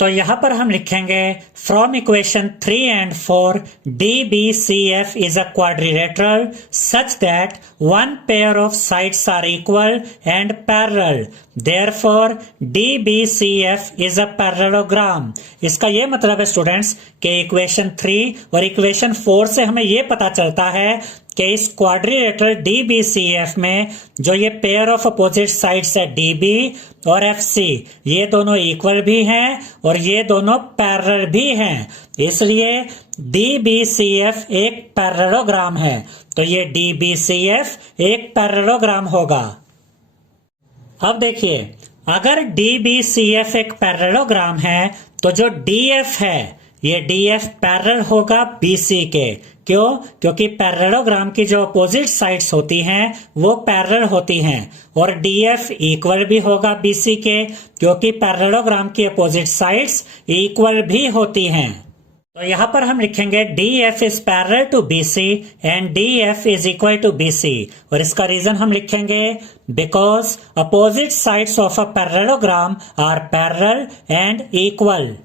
तो यहां पर हम लिखेंगे from equation 3 and 4 DBCF is a quadrilateral such that one pair of sides are equal and parallel. Therefore, DBCF is a parallelogram. इसका ये मतलब है स्टूडेंट्स कि इक्वेशन 3 और इक्वेशन 4 से हमें ये पता चलता है कि इस क्वाड्रिलेटरल DBCF में जो ये पेयर ऑफ अपोजिट साइड्स है DB और FC, ये दोनों इक्वल भी हैं और ये दोनों पैरेलल भी हैं, इसलिए DBCF एक पैरेललोग्राम है। तो ये DBCF एक पैरेललोग्राम होगा। अब देखिए, अगर DBCF एक पैरेललोग्राम है तो जो DF है ये DF पैरेलल होगा BC के। क्यों? क्योंकि पैरेललोग्राम की जो अपोजिट साइड्स होती हैं वो पैरेलल होती हैं, और DF इक्वल भी होगा BC के, क्योंकि पैरेललोग्राम की अपोजिट साइड्स इक्वल भी होती हैं। तो यहां पर हम लिखेंगे DF is parallel to BC and DF is equal to BC, और इसका रीजन हम लिखेंगे because opposite sides of a parallelogram are parallel and equal.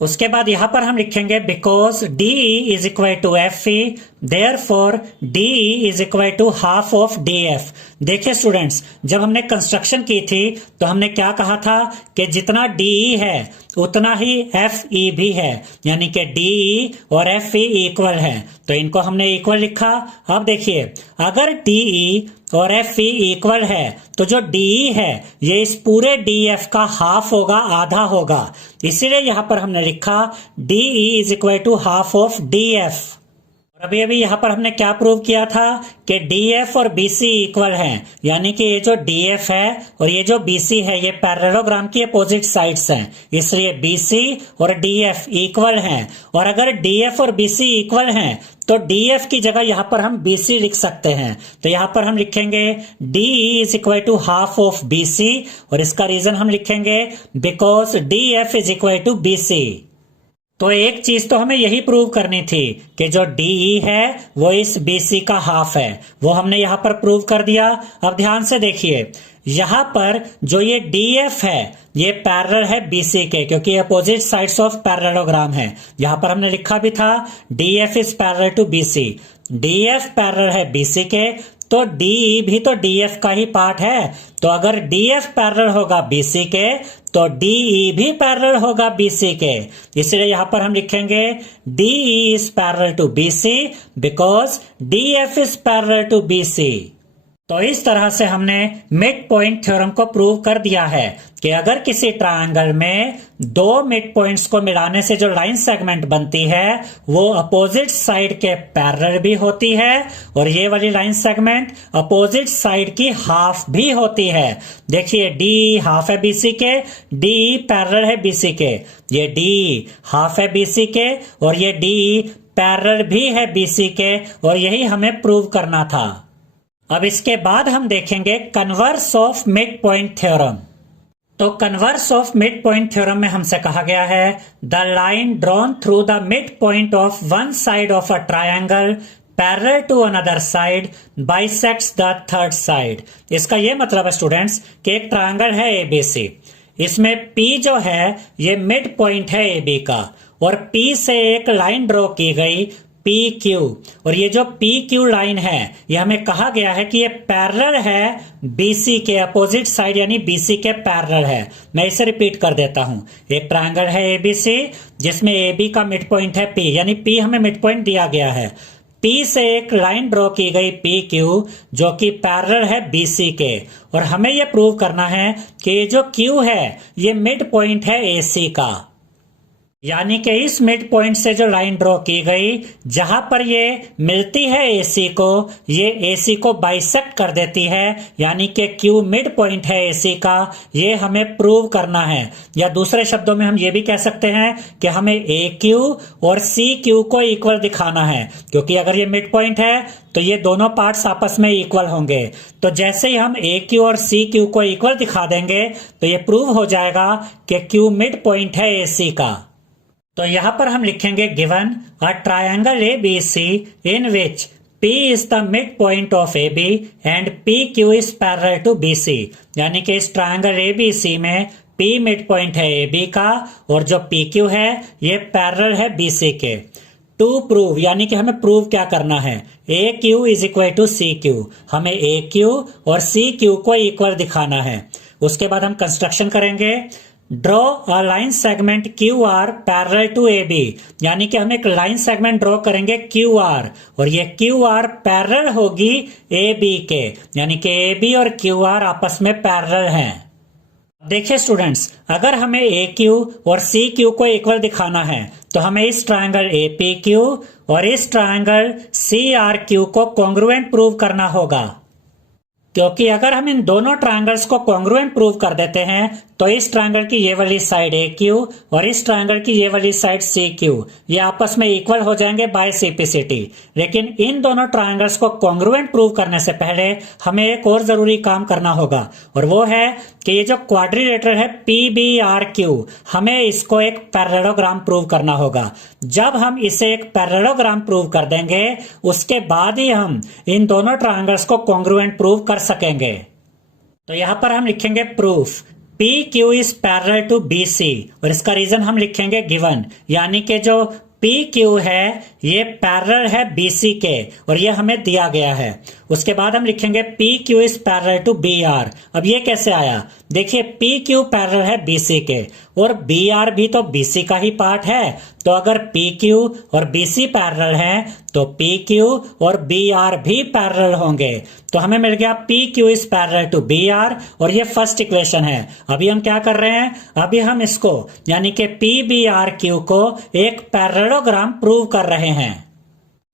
उसके बाद यहां पर हम लिखेंगे because DE is equal to FE, therefore DE is equal to half of DF। देखिए स्टूडेंट्स, जब हमने कंस्ट्रक्शन की थी तो हमने क्या कहा था कि जितना DE है उतना ही FE भी है, यानी कि DE और FE इक्वल है, तो इनको हमने इक्वल लिखा। अब देखिए, अगर DE और FE इक्वल है तो जो DE है ये इस पूरे DF का हाफ होगा, आधा होगा, इसीलिए यहां पर हमने लिखा DE is equal to half of DF। और अभी यहां पर हमने क्या प्रूव किया था कि DF और BC इक्वल हैं, यानी कि ये जो DF है और ये जो BC है ये पैरेललोग्राम की अपोजिट साइड्स हैं, इसलिए BC और DF इक्वल हैं। और अगर DF और BC इक्वल हैं तो DF की जगह यहां पर हम BC लिख सकते हैं। तो यहां पर हम लिखेंगे DE is equal to half of BC, और इसका रीजन हम लिखेंगे because DF is equal to BC। तो एक चीज तो हमें यही प्रूव करनी थी कि जो DE है वो इस BC का हाफ है, वो हमने यहां पर प्रूव कर दिया। अब ध्यान से देखिए, यहां पर जो ये DF है ये पैरेलल है BC के, क्योंकि अपोजिट साइड्स ऑफ पैरेललोग्राम है। यहां पर हमने लिखा भी था DF is parallel to BC, DF parallel है BC के, तो DE भी तो DF का ही पार्ट है। तो अगर DF पैरेलल होगा BC के तो DE भी पैरेलल होगा BC के, इसलिए यहां पर हम लिखेंगे DE is parallel to BC because DF is parallel to BC। तो इस तरह से हमने मिड पॉइंट थ्योरम को प्रूव कर दिया है कि अगर किसी ट्रायंगल में दो मिड पॉइंट्स को मिलाने से जो लाइन सेगमेंट बनती है वो अपोजिट साइड के पैरेलल भी होती है, और ये वाली लाइन सेगमेंट अपोजिट साइड की हाफ भी होती है। देखिए, DE हाफ है BC के, DE पैरेलल है BC के, ये DE हाफ है BC के और ये DE पैरेलल भी है BC के, और यही हमें प्रूव करना था। अब इसके बाद हम देखेंगे converse of mid point theorem. तो converse of mid point theorem में हमसे कहा गया है the line drawn through the mid point of one side of a triangle parallel to another side bisects the third side. इसका यह मतलब है स्टूडेंट्स कि एक ट्रायंगल है ABC, इसमें P जो है ये मिड पॉइंट है AB का, और P से एक लाइन ड्रॉ की गई PQ, और ये जो PQ लाइन है ये हमें कहा गया है कि ये पैरेलल है BC के अपोजिट साइड, यानी BC के पैरेलल है। मैं इसे रिपीट कर देता हूं, एक ट्रायंगल है ABC जिसमें AB का मिड पॉइंट है P, यानी P हमें मिड पॉइंट दिया गया है। P से एक लाइन ड्रॉ की गई PQ जो कि पैरेलल है BC के, और हमें यह प्रूव करना है कि जो Q है ये मिड पॉइंट है AC का, यानी कि इस मिड पॉइंट से जो लाइन ड्रॉ की गई जहां पर ये मिलती है AC को, ये AC को बाइसेक्ट कर देती है, यानी कि Q मिड पॉइंट है AC का, ये हमें प्रूव करना है। या दूसरे शब्दों में हम ये भी कह सकते हैं कि हमें AQ और CQ को इक्वल दिखाना है, क्योंकि अगर ये मिड पॉइंट है तो ये दोनों पार्ट्स आपस में इक्वल होंगे। तो जैसे ही हम AQ और CQ को इक्वल दिखा देंगे तो ये प्रूव हो जाएगा कि Q मिड पॉइंट है AC का। तो यहां पर हम लिखेंगे given a triangle ABC in which P is the mid point of AB and PQ is parallel to BC, यानी कि इस ट्रायंगल ABC में P मिड पॉइंट है AB का और जो PQ है ये पैरेलल है BC के। टू प्रूव यानी कि हमें प्रूव क्या करना है, AQ is equal to CQ। हमें AQ और CQ को इक्वल दिखाना है। उसके बाद हम कंस्ट्रक्शन करेंगे। Draw a line segment QR parallel to AB, यानी कि हम एक लाइन सेगमेंट ड्रॉ करेंगे QR और ये QR पैरेलल होगी AB के, यानी कि AB और QR आपस में पैरेलल हैं। देखिए स्टूडेंट्स, अगर हमें AQ और CQ को इक्वल दिखाना है तो हमें इस ट्रायंगल APQ और इस ट्रायंगल CRQ को कॉन्ग्रुएंट प्रूव करना होगा, क्योंकि अगर हम इन दोनों ट्रायंगल्स को कॉन्ग्रुएंट प्रूव कर देते हैं तो इस ट्रायंगल की ये वाली साइड AQ और इस ट्रायंगल की ये वाली साइड CQ ये आपस में इक्वल हो जाएंगे बाय सिंप्लिसिटी। लेकिन इन दोनों ट्रायंगल्स को कॉन्ग्रुएंट प्रूव करने से पहले हमें एक और जरूरी काम करना होगा, और वो है कि ये जो क्वाड्रिलेटरल है PBRQ, हमें इसको एक पैरेललोग्राम प्रूव करना होगा। जब हम इसे एक पैरेललोग्राम प्रूव कर देंगे उसके बाद ही हम इन दोनों ट्रायंगल्स को कॉन्ग्रुएंट प्रूव कर सकेंगे। तो यहां पर हम लिखेंगे proof PQ is parallel to BC और इसका रीजन हम लिखेंगे गिवन, यानी कि जो PQ है ये पैरेलल है BC के और ये हमें दिया गया है। उसके बाद हम लिखेंगे PQ is parallel to BR। अब ये कैसे आया, देखिए PQ पैरेलल है BC के और BR भी तो BC का ही पार्ट है, तो अगर PQ और BC पैरेलल हैं तो PQ और BR भी पैरेलल होंगे। तो हमें मिल गया PQ is parallel to BR और ये फर्स्ट इक्वेशन है। अभी हम क्या कर रहे हैं, अभी हम इसको यानी कि PBRQ को एक पैरेललोग्राम प्रूव कर रहे हैं।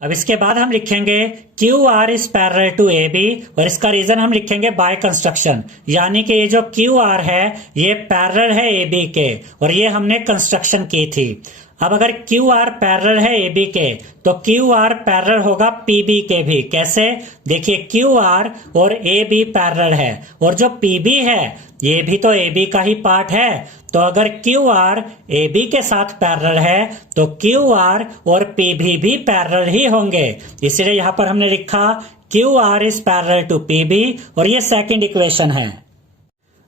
अब इसके बाद हम लिखेंगे QR is parallel to AB और इसका रीजन हम लिखेंगे बाय कंस्ट्रक्शन, यानी कि ये जो QR है ये पैरेलल है AB के और ये हमने कंस्ट्रक्शन की थी। अब अगर QR पैरेलल है AB के तो QR पैरेलल होगा PB के भी। कैसे, देखिए QR और AB पैरेलल है और जो PB है ये भी तो AB का ही पार्ट है, तो अगर QR AB के साथ पैरेलल है तो QR और PB भी पैरेलल ही होंगे। इसलिए यहां पर हमने लिखा QR is parallel to PB और ये सेकंड इक्वेशन है।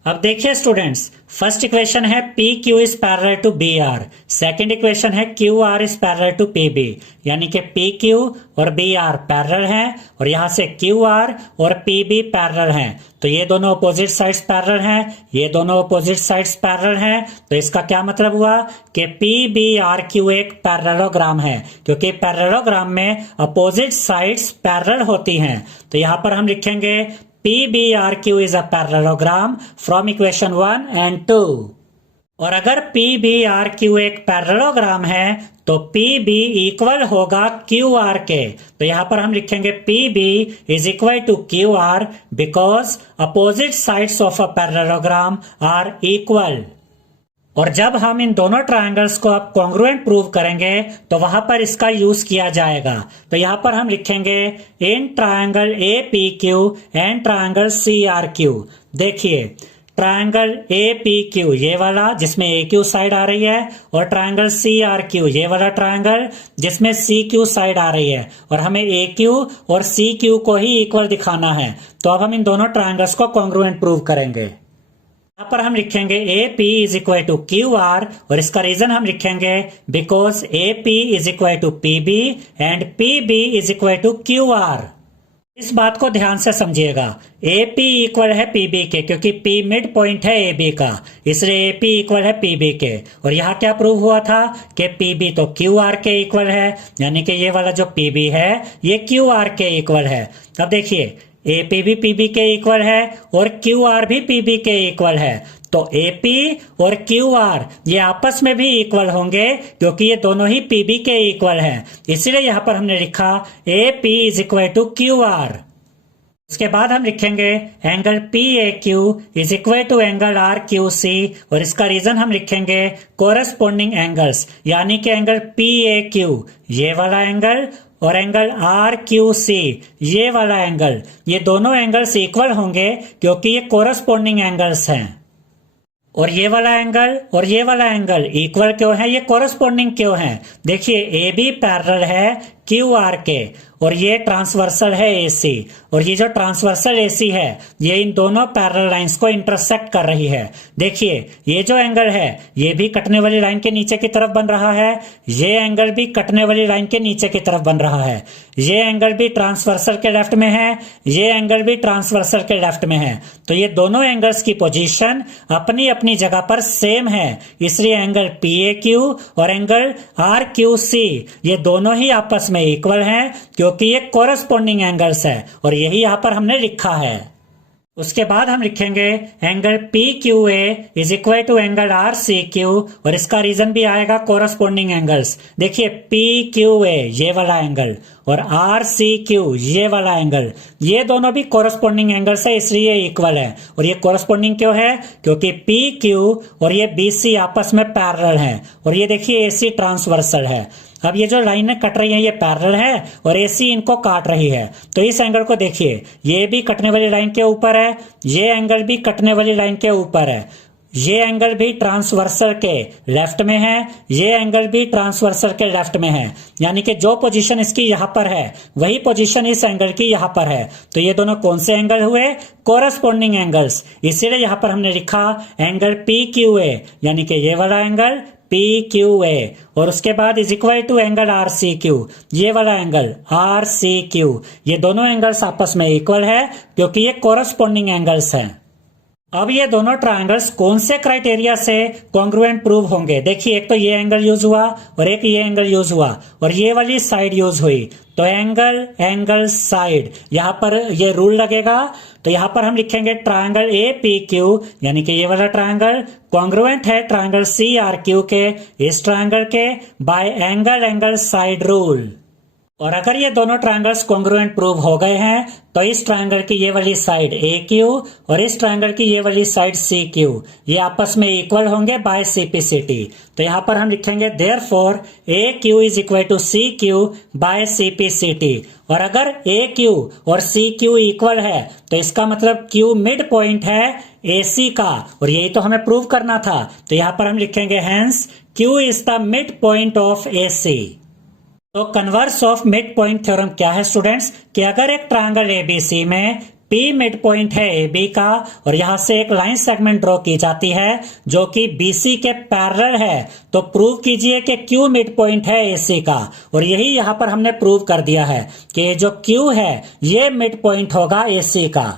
अब देखिए स्टूडेंट्स, फर्स्ट इक्वेशन है PQ is parallel to BR, second equation है QR is parallel to PB, यानी कि PQ और BR पैरेलल हैं और यहां से QR और PB पैरेलल हैं। तो ये दोनों अपोजिट साइड्स पैरेलल हैं, ये दोनों अपोजिट साइड्स पैरेलल हैं। तो इसका क्या मतलब हुआ कि PBRQ एक पैरेललोग्राम है, क्योंकि पैरेललोग्राम में अपोजिट साइड्स पैरेलल होती हैं। तो यहां पर हम लिखेंगे PBRQ is a parallelogram from equation 1 and 2। और अगर PBRQ एक पैरेललोग्राम है तो PB इक्वल होगा QR के। तो यहां पर हम लिखेंगे PB is equal to QR because opposite sides of a parallelogram are equal. और जब हम इन दोनों ट्रायंगल्स को अब कॉन्ग्रुएंट प्रूव करेंगे तो वहां पर इसका यूज किया जाएगा। तो यहां पर हम लिखेंगे in triangle APQ and triangle CRQ। देखिए ट्रायंगल APQ ये वाला जिसमें AQ साइड आ रही है और ट्रायंगल CRQ ये वाला ट्रायंगल जिसमें CQ साइड आ रही है, और हमें AQ और CQ को ही इक्वल दिखाना है। तो अब हम इन दोनों ट्रायंगल्स को कॉन्ग्रुएंट प्रूव करेंगे। यहाँ पर हम लिखेंगे AP is equal to QR और इसका रीजन हम लिखेंगे because AP is equal to PB and PB is equal to QR। इस बात को ध्यान से समझिएगा, AP इक्वल है PB के क्योंकि P मिड पॉइंट है AB का, इसलिए AP इक्वल है PB के। और यहाँ क्या प्रूव हुआ था कि PB तो QR के इक्वल है, यानी कि ये वाला जो PB है ये QR के इक्वल है। अब देखिए AP भी PB के इक्वल है और QR भी PB के इक्वल है, तो AP और QR ये आपस में भी इक्वल होंगे क्योंकि ये दोनों ही PB के इक्वल हैं। इसलिए यहां पर हमने लिखा AP is equal to QR। उसके बाद हम लिखेंगे angle PAQ is equal to angle RQC और इसका रीजन हम लिखेंगे कोरस्पोंडिंग एंगल्स, यानी कि एंगल PAQ ये वाला एंगल और एंगल RQC ये वाला एंगल, ये दोनों एंगल्स इक्वल होंगे क्योंकि ये कोरस्पोंडिंग एंगल्स हैं। और ये वाला एंगल और ये वाला एंगल इक्वल क्यों है, ये कोरस्पोंडिंग क्यों है? देखिए AB पैरेलल है क्यू आर के, और ये ट्रांसवर्सल है AC, और ये जो ट्रांसवर्सल AC है ये इन दोनों पैरेलल लाइंस को इंटरसेक्ट कर रही है। देखिए ये जो एंगल है ये भी कटने वाली लाइन के नीचे की तरफ बन रहा है, ये एंगल भी कटने वाली लाइन के नीचे की तरफ बन रहा है, ये एंगल भी ट्रांसवर्सल के लेफ्ट में है, ये एंगल भी ट्रांसवर्सल के लेफ्ट में है। तो ये दोनों एंगल्स की पोजीशन अपनी अपनी जगह पर सेम है, इसलिए एंगल PAQ और एंगल RQC ये दोनों ही आपस में इक्वल हैं, क्योंकि ये कोरस्पोंडिंग एंगल्स है, और यही यहां पर हमने लिखा है। उसके बाद हम लिखेंगे angle PQA is equal to angle RCQ, और इसका रीजन भी आएगा कोरस्पोंडिंग एंगल्स। देखिए PQA ये वाला एंगल और RCQ ये वाला एंगल, ये दोनों भी कोरस्पोंडिंग एंगल्स है, इसलिए इक्वल है। और ये कोरस्पोंडिंग क्यों है? क्योंकि PQ और ये BC आपस में पैरेलल हैं, और ये देखिए AC ट्रांसवर्सल है। अब ये जो लाइनें कट रही हैं ये पैरेलल है और AC इनको काट रही है, तो इस एंगल को देखिए ये भी कटने वाली लाइन के ऊपर है, ये एंगल भी कटने वाली लाइन के ऊपर है, ये एंगल भी ट्रांसवर्सल के लेफ्ट में है, ये एंगल भी ट्रांसवर्सल के लेफ्ट में है, यानी कि जो पोजीशन इसकी यहाँ पर है वही पोजीशन इस एंगल की यहाँ पर है। तो ये दोनों कौन से एंगल हुए? Corresponding angles. इसीलिए यहाँ पर हमने लिखा एंगल PQA, यानी कि ये वाला एंगल PQA, और उसके बाद is equal to angle RCQ, ये वाला एंगल RCQ। ये दोनों एंगल्स आपस में इक्वल है क्योंकि ये कोरस्पोंडिंग एंगल्स हैं। अब ये दोनों ट्रायंगल्स कौन से क्राइटेरिया से कॉन्ग्रुएंट प्रूव होंगे? देखिए एक तो ये एंगल यूज हुआ और एक ये एंगल यूज हुआ और ये वाली साइड यूज हुई, तो एंगल साइड, यहाँ पर ये रूल लगेगा। तो यहाँ पर हम लिखेंगे ट्रायंगल APQ, यानी कि ये वाला ट्रायंगल कॉन्ग्रुएंट है ट्रायंगल CRQ के, इस ट्रायंगल के, बाय एंगल साइड रूल। और अगर ये दोनों ट्रायंगल्स कॉन्ग्रुएंट प्रूव हो गए हैं तो इस ट्रायंगल की ये वाली साइड AQ और इस ट्रायंगल की ये वाली साइड CQ ये आपस में इक्वल होंगे बाय CPCT। तो यहाँ पर हम लिखेंगे therefore AQ is equal to CQ by CPCT। और अगर AQ और CQ इक्वल है तो इसका मतलब Q मिड पॉइंट है AC का, और यही तो हमें प्रूव करना था। तो यहाँ पर हम लिखेंगे hence Q is the mid point of AC। तो converse of mid point theorem क्या है स्टूडेंट्स? कि अगर एक ट्रायंगल ABC में P मिड पॉइंट है AB का और यहां से एक लाइन सेगमेंट ड्रॉ की जाती है जो कि BC के पैरेलल है, तो प्रूव कीजिए कि Q मिड पॉइंट है AC का, और यही यहां पर हमने प्रूव कर दिया है कि जो Q है ये मिड पॉइंट होगा AC का।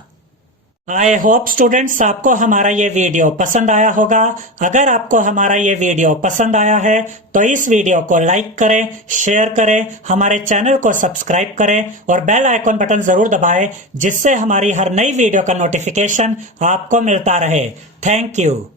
आई होप स्टूडेंट्स आपको हमारा ये वीडियो पसंद आया होगा। अगर आपको हमारा ये वीडियो पसंद आया है तो इस वीडियो को लाइक करें, शेयर करें, हमारे चैनल को सब्सक्राइब करें और बेल आइकॉन बटन जरूर दबाएं, जिससे हमारी हर नई वीडियो का नोटिफिकेशन आपको मिलता रहे। Thank you.